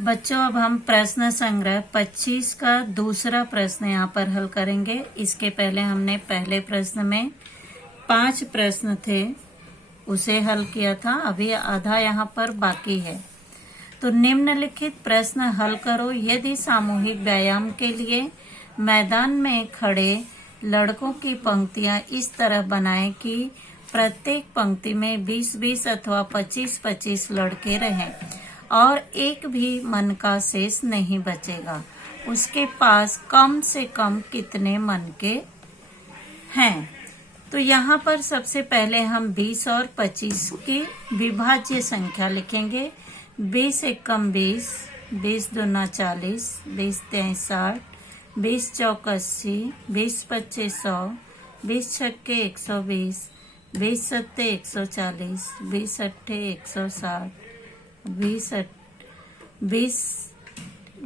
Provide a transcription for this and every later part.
बच्चों, अब हम प्रश्न संग्रह 25 का दूसरा प्रश्न यहाँ पर हल करेंगे। इसके पहले हमने पहले प्रश्न में 5 प्रश्न थे उसे हल किया था, अभी आधा यहाँ पर बाकी है। तो निम्नलिखित प्रश्न हल करो यदि सामूहिक व्यायाम के लिए मैदान में खड़े लड़कों की पंक्तियां इस तरह बनाएं कि प्रत्येक पंक्ति में 20-20 अथवा 25-25 लड़के रहें और एक भी मन का शेष नहीं बचेगा। उसके पास कम से कम कितने मन के हैं? तो यहाँ पर सबसे पहले हम 20 और 25 की विभाज्य संख्या लिखेंगे। 20 एकम 20, 20 दूना 40, 20 तिहाई 60, 20 चौक 80, 20 पच्चे 100, 20 छक्के 120, 20 सत्ते 140, 20 अट्ठे 160,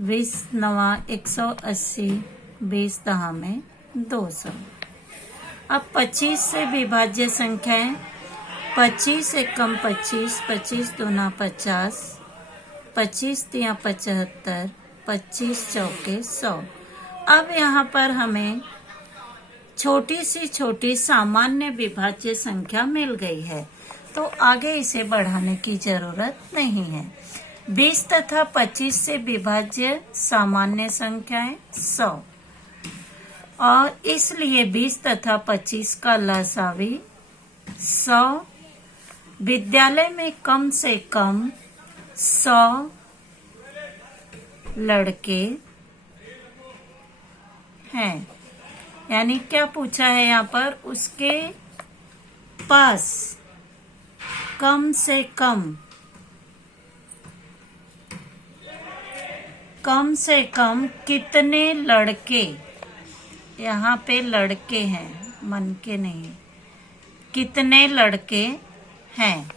20 नवा 180, 20 दहा में 200। अब 25 से विभाज्य संख्याएं। 25 एकम 25, 25 दूना 50, 25 तिया 75, 25 चौके 100। अब यहाँ पर हमें छोटी सी छोटी सामान्य विभाज्य संख्या मिल गई है, तो आगे इसे बढ़ाने की जरूरत नहीं है। 20 तथा 25 से विभाज्य सामान्य संख्याएं 100 और इसलिए 20 तथा 25 का लसावी 100। विद्यालय में कम से कम 100 लड़के हैं। यानी क्या पूछा है यहाँ पर? उसके पास कम से कम कितने लड़के, यहाँ पे लड़के हैं, मन के नहीं, कितने लड़के हैं?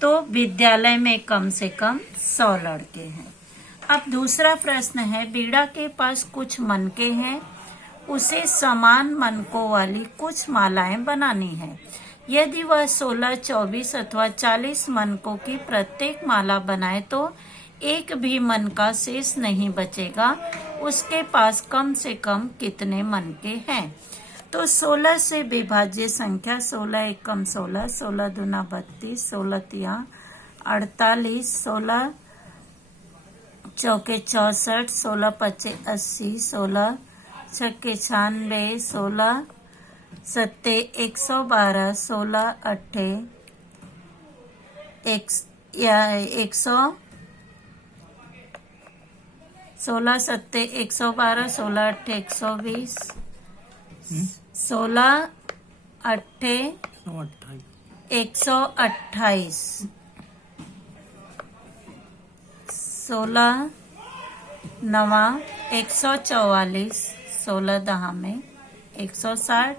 तो विद्यालय में कम से कम 100 लड़के हैं। अब दूसरा प्रश्न है, बीड़ा के पास कुछ मनके हैं, उसे समान मनकों वाली कुछ मालाएं बनानी है। यदि वह 16, 24 अथवा 40 मनकों की प्रत्येक माला बनाए तो एक भी मन का शेष नहीं बचेगा। उसके पास कम से कम कितने मनके हैं? तो 16 से विभाज्य संख्या 16 एकम 16, 16 दूना 32, 16 तिया 48, 16 चौके 64, 16 पच्चे 80, 16 छक्के 96, 16 सत्ते 112, 16 अट्ठे 16 सत्ते 112, 16 अट्ठे 120, 16 अट्ठे 128, 16 नवा 144, 16 दहा में 160।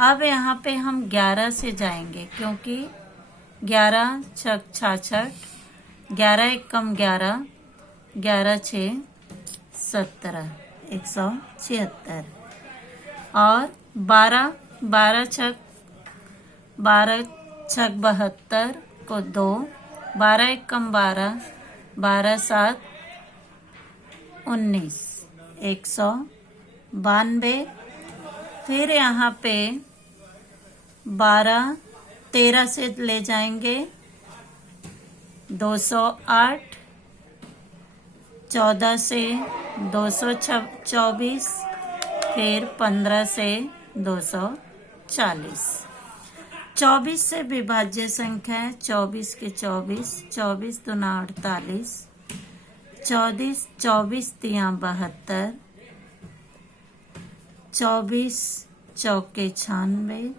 अब यहाँ पे हम 11 से जाएंगे क्योंकि 11 छक 66, 11 एकम 11, 11 छः 17, 176 और 12 छक 72 को 2, 12 एकम 12, 12 7 19, 192। फिर यहाँ पे 12 13 से ले जाएंगे 208, 14 से 224, फिर 15 से 240। 24 से विभाज्य संख्या है 24 के 24, 24 दूना 48, 24 तिया 72, 24 चौके 96,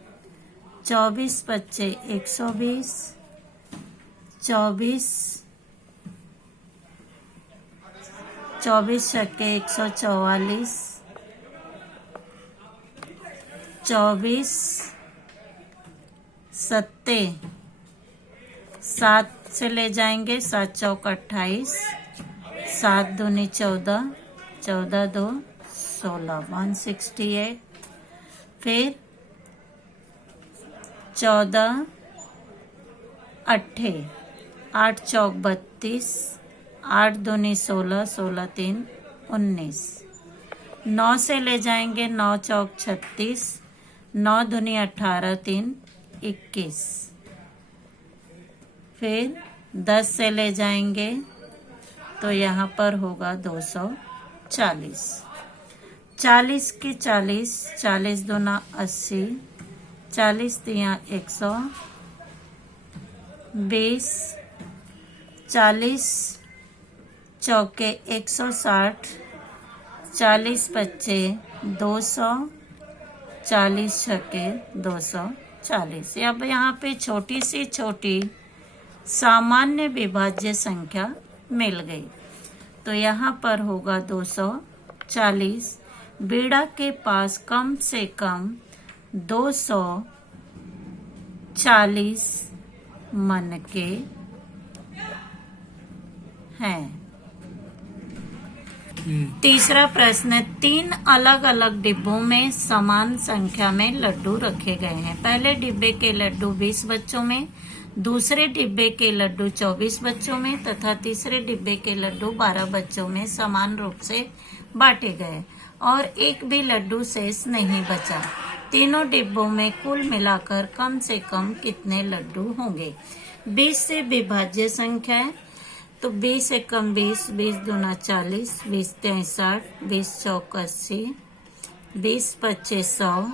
24 पच्चे 120, 24 छक्के 144, 24 सत्ते 7 से ले जाएंगे 7 चौक 28, 7 दूनी 14, 14 दो 16, 168। फिर 14 अट्ठे 8 चौक 32, 8 दूनी 16, 16 3 19। 9 से ले जाएंगे 9 चौक 36, 9 दूनी 18 3 21। फिर 10 से ले जाएंगे तो यहाँ पर होगा 240। 40 की 40, 40 दूना 80, 40 तिया 120, 40 चौके 160, 40 पच्चे 200, 40 छक्के 240। अब यहाँ पे छोटी सी छोटी सामान्य विभाज्य संख्या मिल गई, तो यहाँ पर होगा 240। बीड़ा के पास कम से कम 240 मनके हैं। तीसरा प्रश्न, 3 अलग अलग डिब्बों में समान संख्या में लड्डू रखे गए हैं। पहले डिब्बे के लड्डू 20 बच्चों में, दूसरे डिब्बे के लड्डू 24 बच्चों में तथा तीसरे डिब्बे के लड्डू 12 बच्चों में समान रूप से बांटे गए और एक भी लड्डू शेष नहीं बचा। तीनों डिब्बों में कुल मिलाकर कम से कम कितने लड्डू होंगे? 20 से विभाज्य संख्या है, तो 20 एकम 20, 20 दूना 40, 20 तिया 60, 20 चौक 80, 20 पच्चे 100,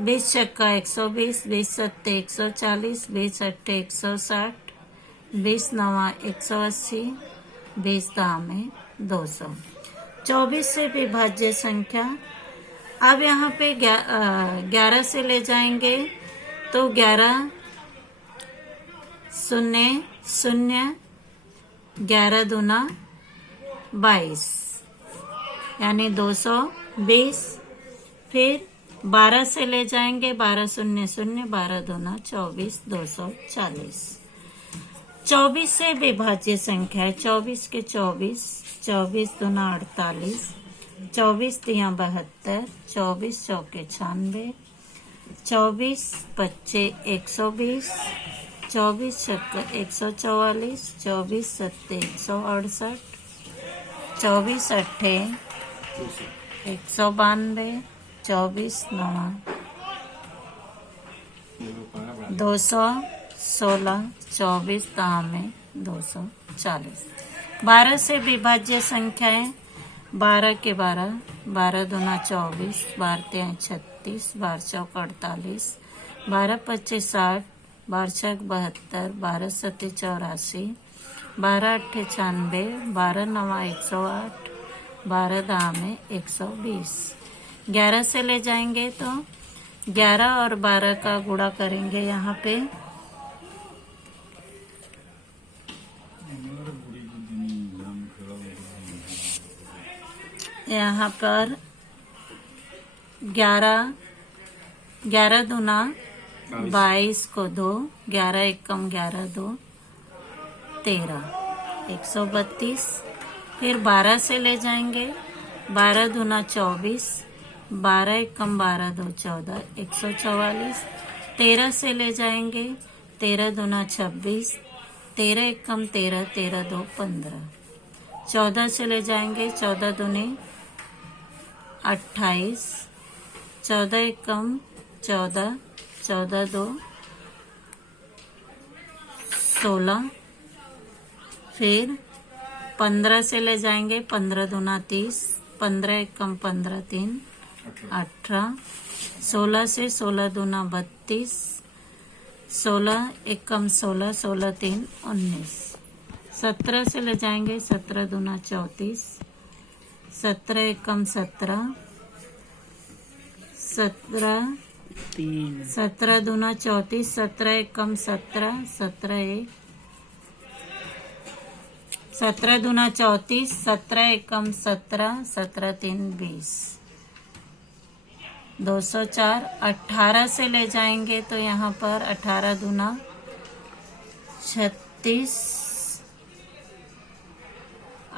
20 छक्का 120, 20 सत्ते 140, 20 अट्ठे 160, 20 नवा 180, 20 दामे 200। 24 से विभाज्य संख्या। अब यहाँ पे 11 से ले जाएंगे तो 11 शून्य शून्य, 11 दूना 22 यानी 220। फिर 12 से ले जाएंगे, 12 शून्य शून्य, 12 दूना 24, 240। 24 से विभाज्य संख्या है, 24 के 24, 24 दूना 48, 24 तिया 72, 24 चौके 96, 24 पच्चे 120, 24 छक्का 144, 24 सत्ते 168, 24 अट्ठे 192, 24 नवा 216, 24 दामे 240। 12 से विभाज्य संख्या है, 12 के 12, 12 दूना 24, 12 तिया 36, 12 चौक 48, 12 पच्चे 60, 12 छक 72, 12 सत्ते 84, 12 अट्ठे 96, 12 नवा 108, 12 दामे 120। 11 से ले जाएंगे तो 11 और 12 का गुणा करेंगे। यहाँ पे यहाँ पर 11 दूना 22 को 2, 11 एकम 11 2 13, 132। फिर 12 से ले जाएंगे, 12 दूना 24, 12 एकम 12 2 14, 144। 13 से ले जाएंगे, 13 दूना 26, 13 एकम 13, 13 2 15। 14 से ले जाएंगे, 14 दूनी 28, 14 एकम 14, 14 2 16। फिर 15 से ले जाएंगे, 15 दूना 30, 15 एकम 15 3 18। 16 से 16 दूना 32, 16 एकम 16, 16 3 19। 17 से ले जाएंगे, 17 दूना 34, 17 एकम 17, 17 दूना 34, 17 एकम 17, 17 दूना 34, 17 एकम 17, 17 3 20, 204। 18 से ले जाएंगे तो यहाँ पर 18 दूना 36,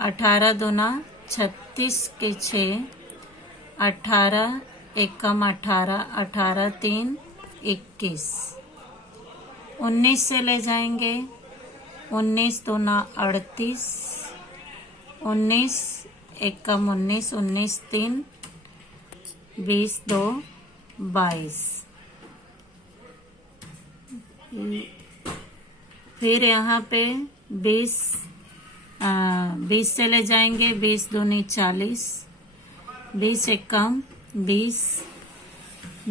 18 दूना 36 के 6, 18 एकम 18, 18 3 21। 19 से ले जाएंगे, 19 दूना 38, 19 एक कम 19, 19 3 20 2 22। फिर यहाँ पे 20 से ले जाएंगे, 20 दूनी 40, 20 एक कम 20,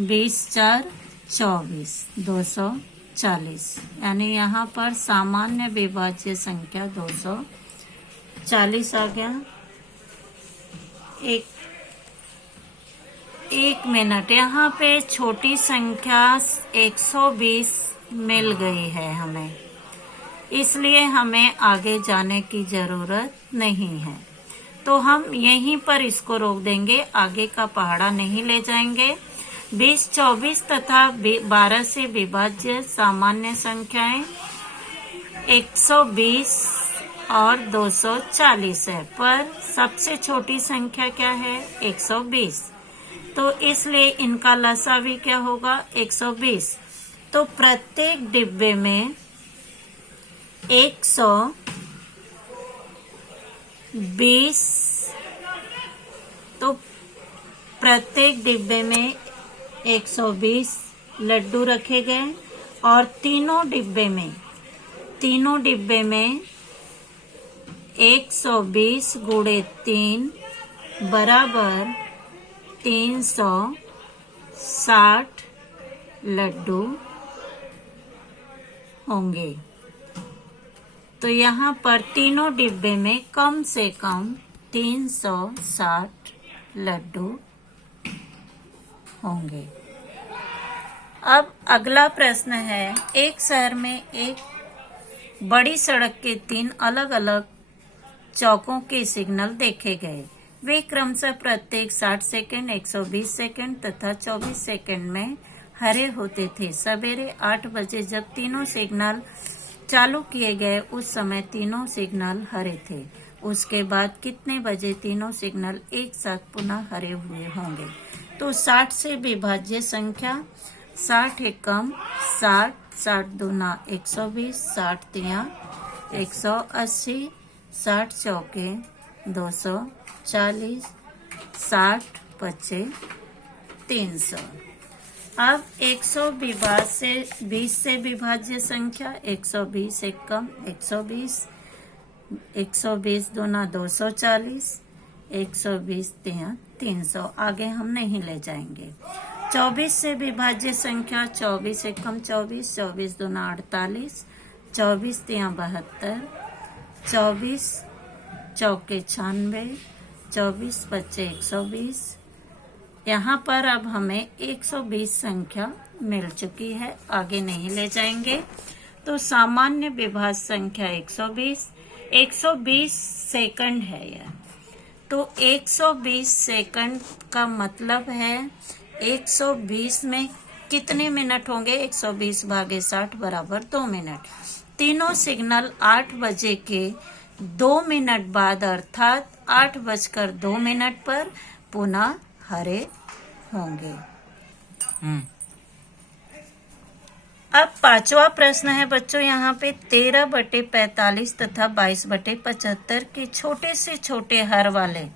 20 4 24, 240। यानी यहाँ पर सामान्य विभाज्य संख्या 240 आ गया। एक मिनट, यहाँ पे छोटी संख्या 120 मिल गई है हमें, इसलिए हमें आगे जाने की जरूरत नहीं है, तो हम यहीं पर इसको रोक देंगे, आगे का पहाड़ा नहीं ले जाएंगे। 20 24 तथा 12 से विभाज्य सामान्य संख्याएं 120 और 240 है, पर सबसे छोटी संख्या क्या है? 120, तो इसलिए इनका लसा भी क्या होगा? 120। तो प्रत्येक डिब्बे में 120, तो प्रत्येक डिब्बे में 120 लड्डू रखे गए और तीनों डिब्बे में 120 गुणे 3 बराबर 360 लड्डू होंगे। तो यहाँ पर तीनों डिब्बे में कम से कम 360 लड्डू होंगे। अब अगला प्रश्न है, एक शहर में एक बड़ी सड़क के 3 अलग अलग चौकों के सिग्नल देखे गए। वे क्रमशः प्रत्येक 60 सेकंड, 120 सेकंड तथा 24 सेकंड में हरे होते थे। सवेरे 8 बजे जब तीनों सिग्नल चालू किए गए उस समय तीनों सिग्नल हरे थे। उसके बाद कितने बजे तीनों सिग्नल एक साथ पुनः हरे हुए होंगे? तो 60 से विभाज्य संख्या 60 एकम 60, 60 दूना 120, 60 तिया 180, 60 चौके 240, 60 पचे 300। अब 120 से विभाज्य संख्या 120 एकम 120, 120 दूना 240, 120 तिया 300। आगे हम नहीं ले जाएंगे। 24 से विभाज्य संख्या 24 एकम 24, 24 दूना 48, 24 तिया 72, 24 चौके 96, 24 पच्चे 120। यहाँ पर अब हमें 120 संख्या मिल चुकी है, आगे नहीं ले जाएंगे। तो सामान्य विभाज्य संख्या 120, 120 सेकंड है यह। तो 120 सेकंड का मतलब है 120 में कितने मिनट होंगे? 120 भागे 60 बराबर 2 मिनट। तीनों सिग्नल 8 बजे के 2 मिनट बाद अर्थात 8:02 पर पुनः हरे होंगे। अब 5वां प्रश्न है बच्चों, यहाँ पे 13/45 तथा 22/75 के छोटे से छोटे हर वाले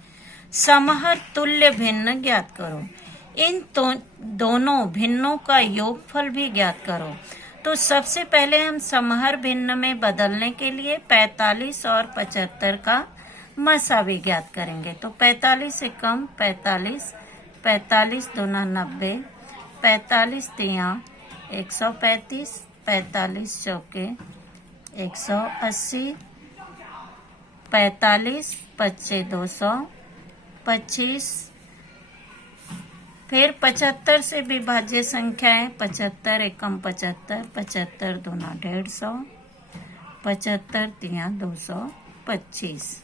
समहर तुल्य भिन्न ज्ञात करो। इन दोनों भिन्नों का योगफल भी ज्ञात करो। तो सबसे पहले हम समहर भिन्न में बदलने के लिए 45 और 75 का मसावी ज्ञात करेंगे। तो 45 से कम 45, 45 दूना 90, 45 तिया 135, 45 चौके 180, 45 पच्चे 225। फिर 75 से विभाज्य संख्याएं 75 एकम 75, 75 दूना 150, 75 तिया 225।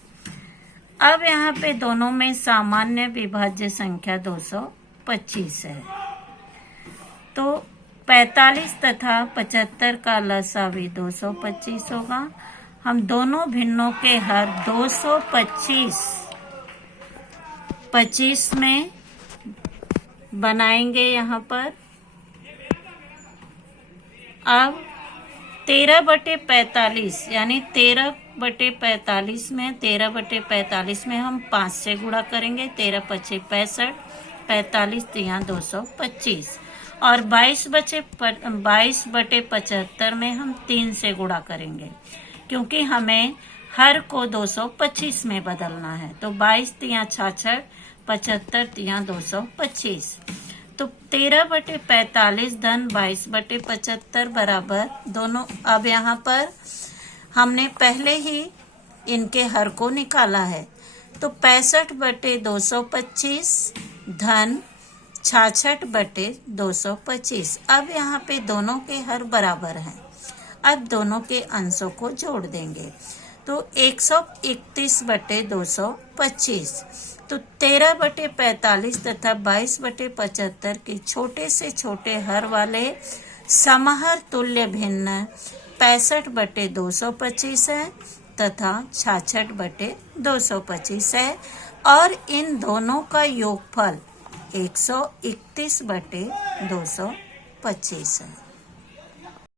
अब यहाँ पे दोनों में सामान्य विभाज्य संख्या 225 है। तो 45 तथा 75 का लसावी 225 होगा। हम दोनों भिन्नों के हर 225 में बनाएंगे यहाँ पर। अब 13/45 यानी 13/45 में 13/45 में हम 5 से गुणा करेंगे। 13 पच्चे 65, 45 तिया 225 और 22/75 में हम 3 से गुणा करेंगे, क्योंकि हमें हर को 225 में बदलना है। तो 22 तिया 66, 75 तिया 225। तो 13/45 धन 22/75 बराबर दोनों। अब यहाँ पर हमने पहले ही इनके हर को निकाला है, तो 65/225 धन 66/225। अब यहाँ पे दोनों के हर बराबर हैं। अब दोनों के अंशों को जोड़ देंगे, तो 131/225। तो 13/45 तथा 22/75 के छोटे से छोटे हर वाले समहर तुल्य भिन्न 65/225 है तथा 66/225 है, और इन दोनों का योगफल 131/225 है।